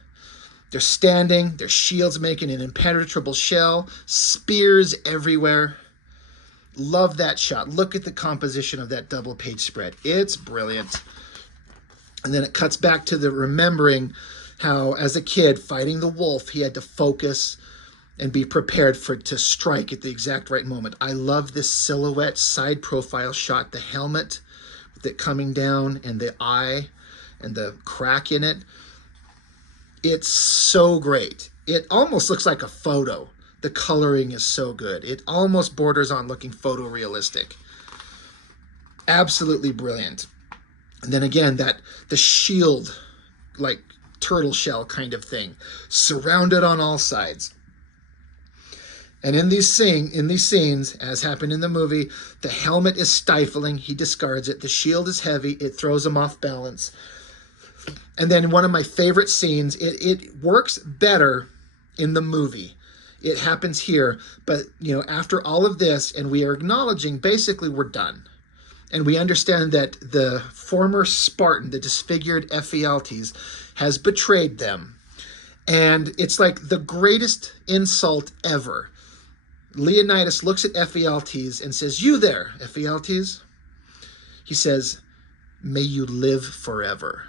They're standing, their shields making an impenetrable shell, spears everywhere. Love that shot. Look at the composition of that double page spread. It's brilliant. And then it cuts back to the remembering how, as a kid, fighting the wolf, he had to focus and be prepared to strike at the exact right moment. I love this silhouette side profile shot, the helmet with it coming down and the eye and the crack in it. It's so great. It almost looks like a photo. The coloring is so good. It almost borders on looking photorealistic. Absolutely brilliant. And then again, the shield, like turtle shell kind of thing, surrounded on all sides. And in these scenes, as happened in the movie, the helmet is stifling. He discards it. The shield is heavy. It throws him off balance. And then one of my favorite scenes, it works better in the movie. It happens here. But, after all of this, and we are acknowledging, basically we're done. And we understand that the former Spartan, the disfigured Ephialtes, has betrayed them. And it's like the greatest insult ever. Leonidas looks at Ephialtes and says, "You there, Ephialtes?" He says, "May you live forever."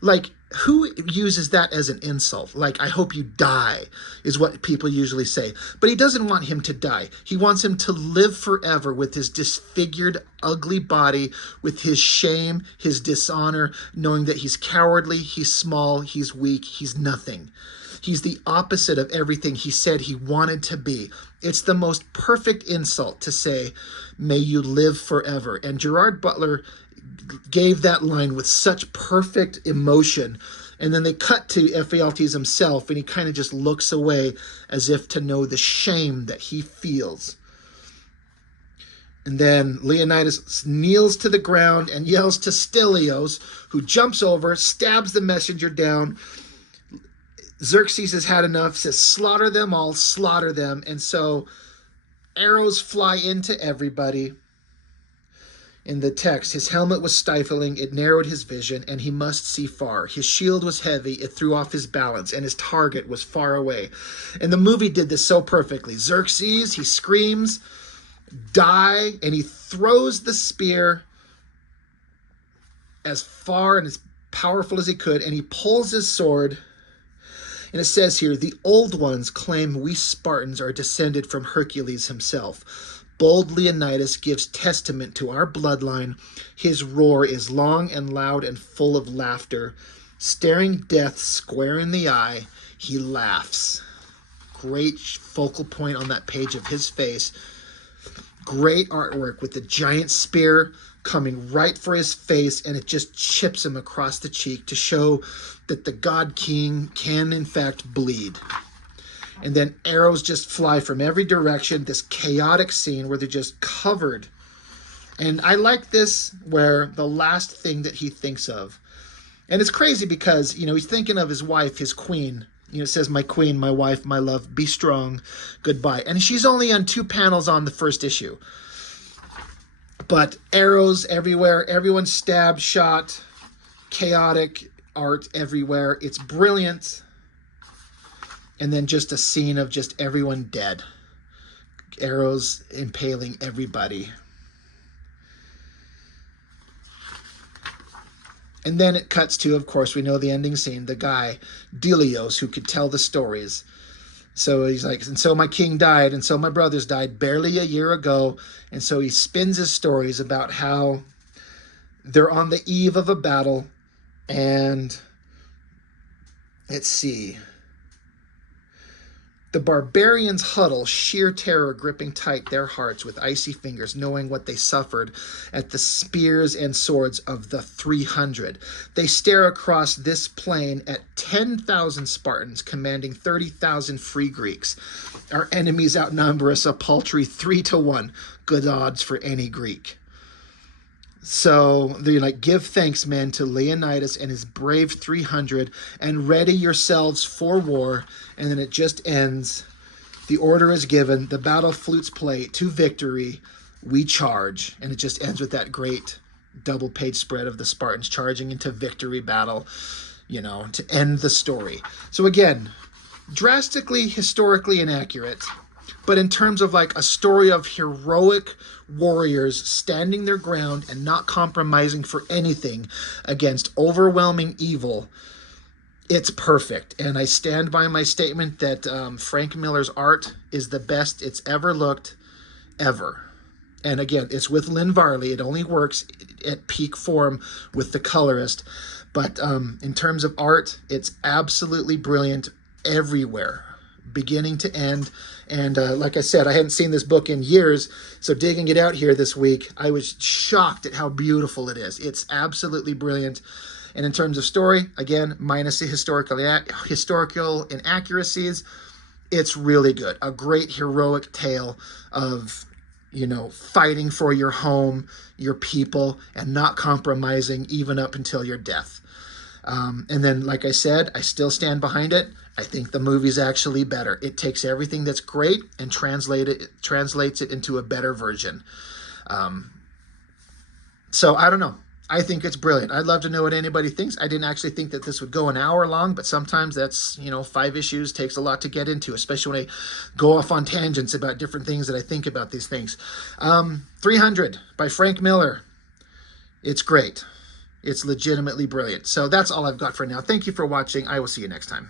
Like, who uses that as an insult? Like, "I hope you die," is what people usually say. But he doesn't want him to die. He wants him to live forever with his disfigured, ugly body, with his shame, his dishonor, knowing that he's cowardly, he's small, he's weak, he's nothing. He's the opposite of everything he said he wanted to be. It's the most perfect insult to say, "May you live forever." And Gerard Butler gave that line with such perfect emotion. And then they cut to Ephialtes himself, and he kind of just looks away as if to know the shame that he feels. And then Leonidas kneels to the ground and yells to Stelios, who jumps over, stabs the messenger down. Xerxes has had enough, says, slaughter them all, slaughter them. And so arrows fly into everybody. In the text, his helmet was stifling, it narrowed his vision, and he must see far. His shield was heavy, it threw off his balance, and his target was far away. And the movie did this so perfectly. Xerxes, he screams, die, and he throws the spear as far and as powerful as he could, and he pulls his sword. And it says here, the old ones claim we Spartans are descended from Hercules himself. Bold Leonidas gives testament to our bloodline. His roar is long and loud and full of laughter. Staring death square in the eye, he laughs. Great focal point on that page of his face. Great artwork with the giant spear coming right for his face, and it just chips him across the cheek to show that the god king can in fact bleed. And then arrows just fly from every direction, this chaotic scene where they're just covered. And I like this, where the last thing that he thinks of, and it's crazy because, you know, he's thinking of his wife, his queen. You know, it says, my queen, my wife, my love, be strong, goodbye. And she's only on 2 panels on the first issue. But arrows everywhere, everyone's stabbed, shot, chaotic art everywhere. It's brilliant. And then just a scene of just everyone dead. Arrows impaling everybody. And then it cuts to, of course, we know the ending scene, the guy, Delios, who could tell the stories. So he's like, and so my king died, and so my brothers died barely a year ago. And so he spins his stories about how they're on the eve of a battle. And let's see. The barbarians huddle, sheer terror gripping tight their hearts with icy fingers, knowing what they suffered at the spears and swords of the 300. They stare across this plain at 10,000 Spartans commanding 30,000 free Greeks. Our enemies outnumber us a paltry 3-1. Good odds for any Greek. So they're like, give thanks, men, to Leonidas and his brave 300, and ready yourselves for war. And then it just ends. The order is given. The battle flutes play. To victory, we charge. And it just ends with that great double-page spread of the Spartans charging into victory battle, you know, to end the story. So again, drastically historically inaccurate. But in terms of like a story of heroic warriors standing their ground and not compromising for anything against overwhelming evil, it's perfect. And I stand by my statement that Frank Miller's art is the best it's ever looked, ever. And again, it's with Lynn Varley. It only works at peak form with the colorist. But in terms of art, it's absolutely brilliant everywhere, beginning to end. And like I said, I hadn't seen this book in years, so digging it out here this week, I was shocked at how beautiful it is. It's absolutely brilliant. And in terms of story, again, minus the historical inaccuracies, it's really good. A great heroic tale of, you know, fighting for your home, your people, and not compromising even up until your death. And then, like I said, I still stand behind it. I think the movie's actually better. It takes everything that's great and translates it into a better version. So I don't know. I think it's brilliant. I'd love to know what anybody thinks. I didn't actually think that this would go an hour long, but sometimes that's, you know, 5 issues takes a lot to get into, especially when I go off on tangents about different things that I think about these things. 300 by Frank Miller. It's great. It's legitimately brilliant. So that's all I've got for now. Thank you for watching. I will see you next time.